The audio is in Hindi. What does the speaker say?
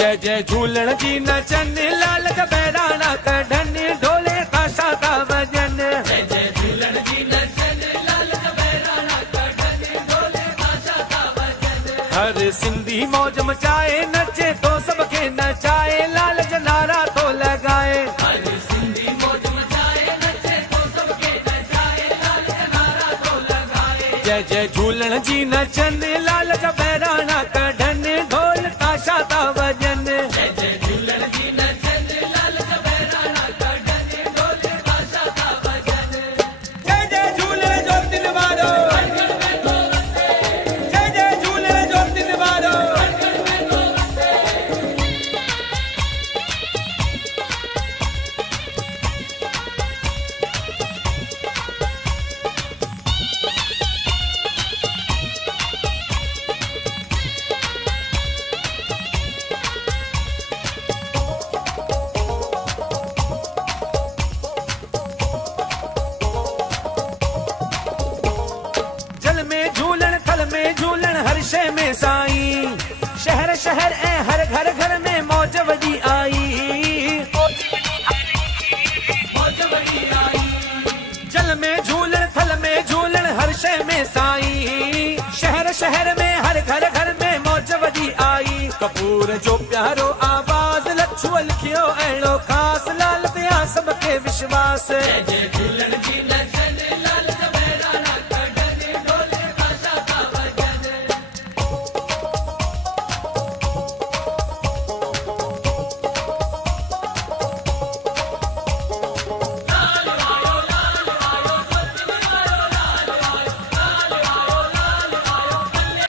जय जय झूलण जी नचन लाल जा बहिराणा कढन ढोले ताशा था वजन। जय जय झूलण जी नचन लाल जा बहिराणा कढन ढोले ताशा था वजन। हर सिंधी मौज मचाए नचे तो सबके नचाए लाल जा नारा तो लगाए। हर सिंधी मौज मचाए नचे तो सबके नचाए लाल जा नारा तो लगाए। जय जय झूलण जी नचन लाल जा बहिराणा कढन ढोल ताशा था वजन। जय जय झूलण जी नचन लाल जा बहिराणा कढन ढोल ताशा था वजन। जय जय झूलण ज्योति निवारो। जय जय झूलण ज्योति निवारो। जल में झूलण थल में झूलण हर शय में साईं। शहर शहर ऐं हर घर घर में मौज वॾी आई। जल में झूलण थल में झूलण हर शय में साईं। शहर शहर में हर घर घर में मौज वॾी आई। कपूर जो प्यारो आवाज़ लच्छू लिखियो अहिड़ो ख़ासि लाल ते आ सबके विश्वास। जय जय झूलण जी